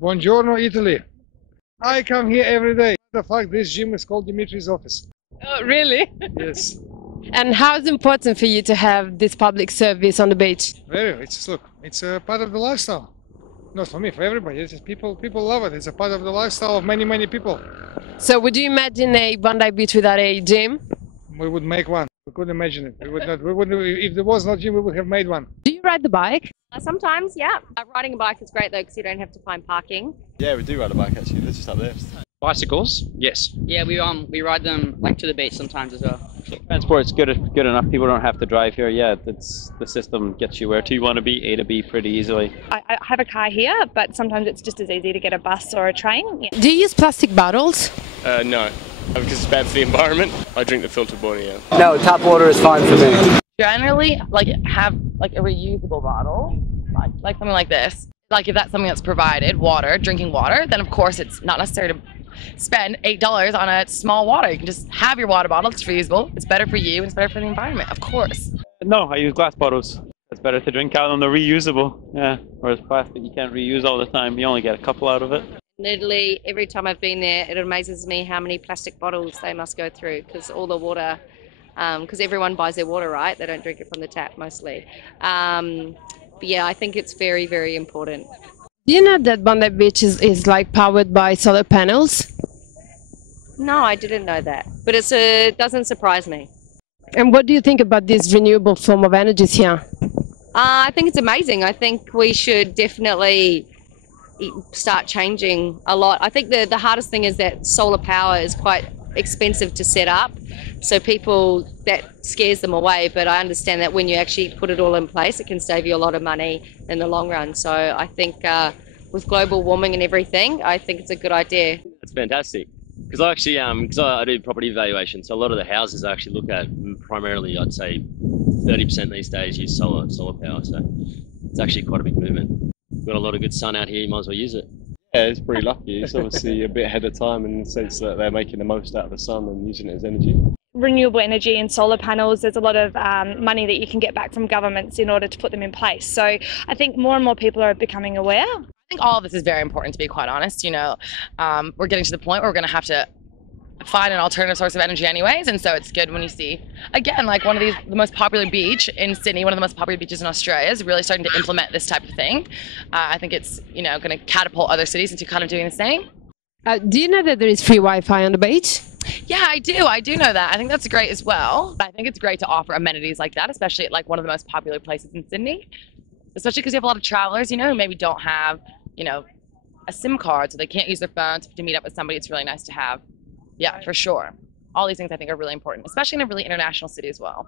Buongiorno, Italy. I come here every day. The fact this gym is called Dimitri's office. Oh, really? Yes. And how is it important for you to have this public service on the beach? Very. It's a part of the lifestyle. Not for me, for everybody. It's just people love it. It's a part of the lifestyle of many people. So would you imagine a Bondi Beach without a gym? We would make one. We couldn't imagine it. We would not. We wouldn't. If there was no gym, we would have made one. Do you ride the bike? Sometimes, yeah. Riding a bike is great though because you don't have to find parking. Yeah, we do ride a bike actually. They're just up there. Bicycles, yes. Yeah, we ride them like to the beach sometimes as well. Transport's good enough. People don't have to drive here. Yeah, it's the system gets you where you want to be, A to B, pretty easily. I have a car here, but sometimes it's just as easy to get a bus or a train. Yeah. Do you use plastic bottles? No, because it's bad for the environment. I drink the filtered water, yeah. No, tap water is fine for me. Generally, have a reusable bottle, like something like this. Like if that's something that's provided, drinking water, then of course it's not necessary to spend $8 on a small water. You can just have your water bottle. It's reusable. It's better for you and it's better for the environment, of course. No, I use glass bottles. It's better to drink out of them. They're reusable. Yeah, whereas plastic you can't reuse all the time. You only get a couple out of it. In Italy, every time I've been there, it amazes me how many plastic bottles they must go through because all the water, because everyone buys their water, right? They don't drink it from the tap mostly. But yeah, I think it's very important. Do you know that Bondi Beach is like powered by solar panels? No, I didn't know that, but it doesn't surprise me. And what do you think about this renewable form of energies here? I think it's amazing. I think we should definitely start changing a lot. I think the hardest thing is that solar power is quite expensive to set up, so that scares them away, but I understand that when you actually put it all in place it can save you a lot of money in the long run. So I think with global warming and everything, I think it's a good idea. It's fantastic because I actually because I do property valuation, so a lot of the houses I actually look at primarily, I'd say 30% these days use solar power, so it's actually quite a big movement. We've got a lot of good sun out here, you might as well use it. Yeah, it's pretty lucky. It's obviously a bit ahead of time in the sense that they're making the most out of the sun and using it as energy. Renewable energy and solar panels, there's a lot of money that you can get back from governments in order to put them in place. So I think more and more people are becoming aware. I think all of this is very important, to be quite honest. We're getting to the point where we're going to have to find an alternative source of energy anyways, and so it's good when you see, again, like the most popular beach in Sydney, one of the most popular beaches in Australia, is really starting to implement this type of thing. I think it's going to catapult other cities into kind of doing the same. Do you know that there is free Wi-Fi on the beach? Yeah, I do know that. I think that's great as well. I think it's great to offer amenities like that, especially at one of the most popular places in Sydney, especially because you have a lot of travelers, who maybe don't have, a SIM card, so they can't use their phones to meet up with somebody. It's really nice to have. Yeah, for sure. All these things I think are really important, especially in a really international city as well.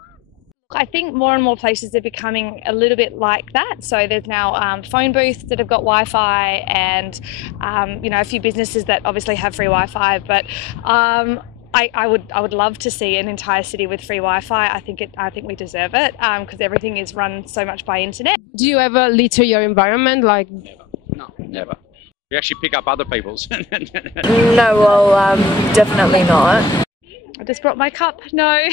I think more and more places are becoming a little bit like that. So there's now phone booths that have got Wi-Fi and, a few businesses that obviously have free Wi-Fi. But I would love to see an entire city with free Wi-Fi. I think we deserve it because everything is run so much by internet. Do you ever litter your environment? No, never. We actually pick up other people's. No, well, definitely not. I just brought my cup. No,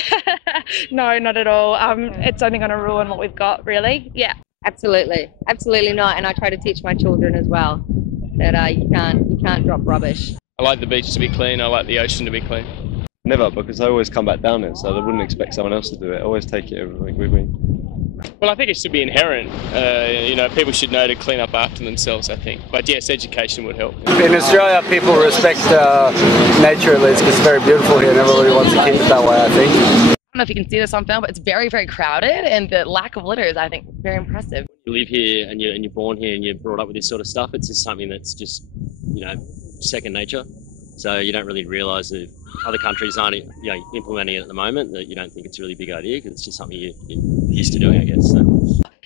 no, not at all. It's only going to ruin what we've got, really. Yeah. Absolutely not. And I try to teach my children as well that you can't drop rubbish. I like the beach to be clean. I like the ocean to be clean. Never, because I always come back down it, so I wouldn't expect someone else to do it. I always take it everything with me. Well, I think it should be inherent. People should know to clean up after themselves, I think. But yes, education would help. In Australia, people respect nature at least because it's very beautiful here and everybody wants to keep it that way, I think. I don't know if you can see this on film, but it's very crowded, and the lack of litter is, I think, very impressive. You live here and you're born here and you're brought up with this sort of stuff. It's just something that's just, second nature. So you don't really realise that other countries aren't, implementing it at the moment. That you don't think it's a really big idea because it's just something you're used to doing, I guess. So.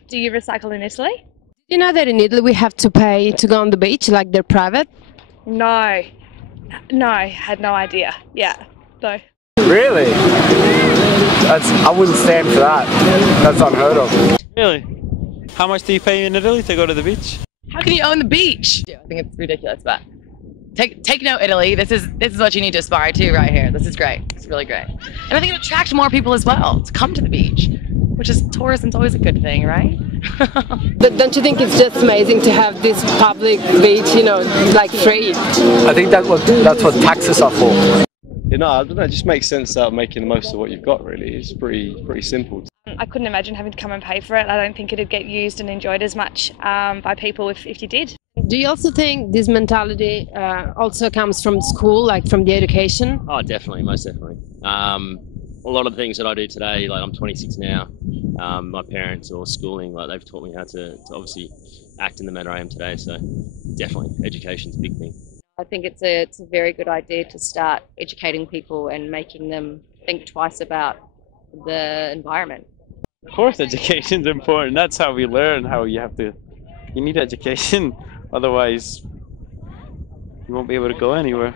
Do you recycle in Italy? Do you know that in Italy we have to pay to go on the beach, like they're private? No, had no idea. Yeah, no. Really? I wouldn't stand for that. That's unheard of. Really? How much do you pay in Italy to go to the beach? How can you own the beach? I think it's ridiculous, but take note, Italy. This is what you need to aspire to right here. This is great. It's really great. And I think it'll attract more people as well to come to the beach. which is tourism's always a good thing, right? But don't you think it's just amazing to have this public beach, you know, like free? I think that's what taxes are for. You know, I don't know, it just makes sense making the most of what you've got, really. It's pretty simple. I couldn't imagine having to come and pay for it. I don't think it'd get used and enjoyed as much by people if you did. Do you also think this mentality also comes from school, like from the education? Oh, definitely, most definitely. A lot of the things that I do today, like I'm 26 now, my parents or schooling, like they've taught me how to obviously act in the manner I am today. So definitely, education's a big thing. I think it's a very good idea to start educating people and making them think twice about the environment. Of course, education's important. That's how we learn. You need education, otherwise you won't be able to go anywhere.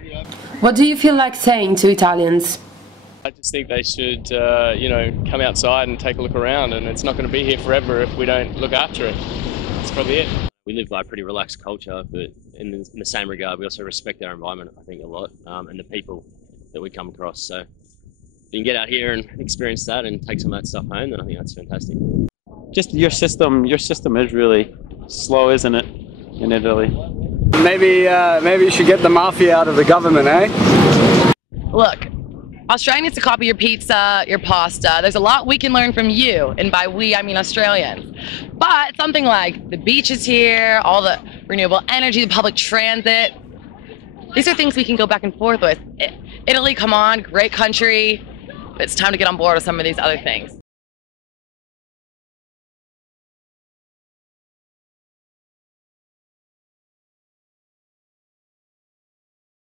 What do you feel like saying to Italians? I just think they should, you know, come outside and take a look around, and it's not going to be here forever if we don't look after it. That's probably it. We live by a pretty relaxed culture, but in the same regard, we also respect our environment, I think, a lot, and the people that we come across. So if you can get out here and experience that and take some of that stuff home, then I think that's fantastic. Just your system is really slow, isn't it, in Italy? Maybe you should get the mafia out of the government, eh? Look, Australia needs to copy your pizza, your pasta. There's a lot we can learn from you, and by we, I mean Australians. But something like the beaches here, all the renewable energy, the public transit, these are things we can go back and forth with. Italy, come on, great country, but it's time to get on board with some of these other things.